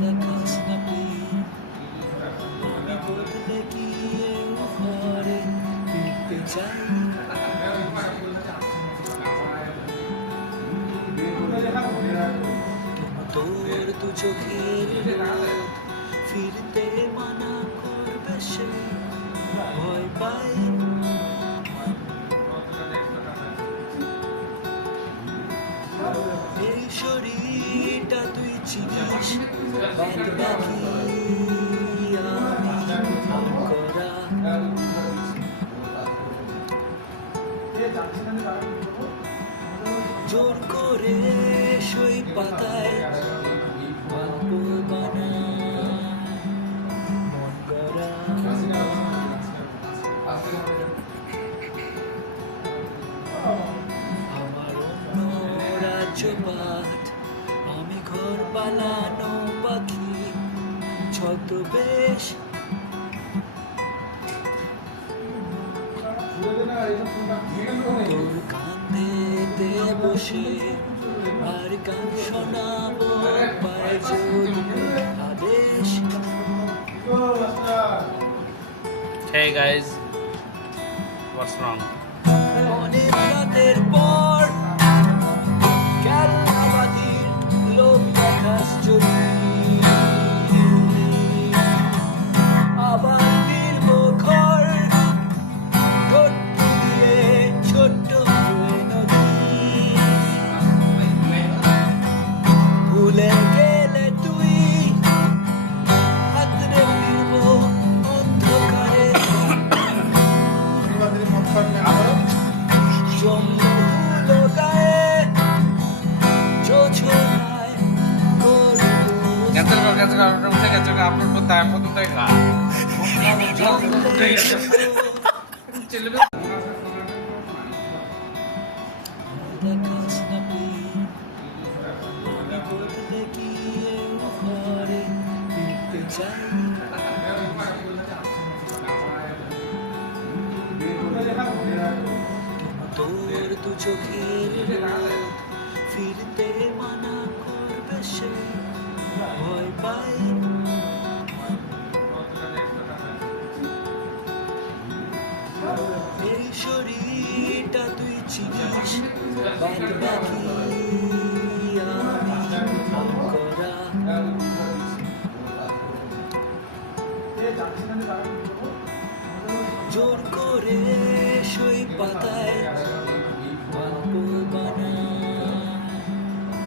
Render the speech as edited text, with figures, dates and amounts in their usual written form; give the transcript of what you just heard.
দেখাস না প্লিজ, আমি বদলে গিয়ে ঘরে ফিরতে চাই। তোর দু চোখের রোদ ফিরতে মানা করবে সে, ভয় পাই। এই শরীরটা তুই চিনিস, বাদ বাকি আমি করা। জোর করে সই পাতায় গল্প বানা মন গড়া। আমার অন্য রাজ্যপাঠ, আমি ঘর পালানো পাখি ছদ্মবেশ। তোর কাঁধেতে বসে আর গান শোনাবো পায় যদি আদেশ। Hey guys, what's wrong? অনেক রাতের পর ক্যালাবাদির লোক দেখাস যদি, আবার ফিরব ঘর ছোট্ট দিয়ে ছোট্ট হয়ে নদী। ভুলে গেলে তুই হাতরে ফিরব অন্ধকারে, জমলো গায়ে জোছনায় করবো Cancel kar, upload করতে হয় প্রথম থেকে গা। দেখাস না প্লিজ, আমি বদলে গিয়ে ঘরে ফিরতে চাই। তোর দু চোখের রোদ ফিরতে মানা করবে সে, ভয় পাই। এই শরীরটা তুই চিনিস, বাদ বাকি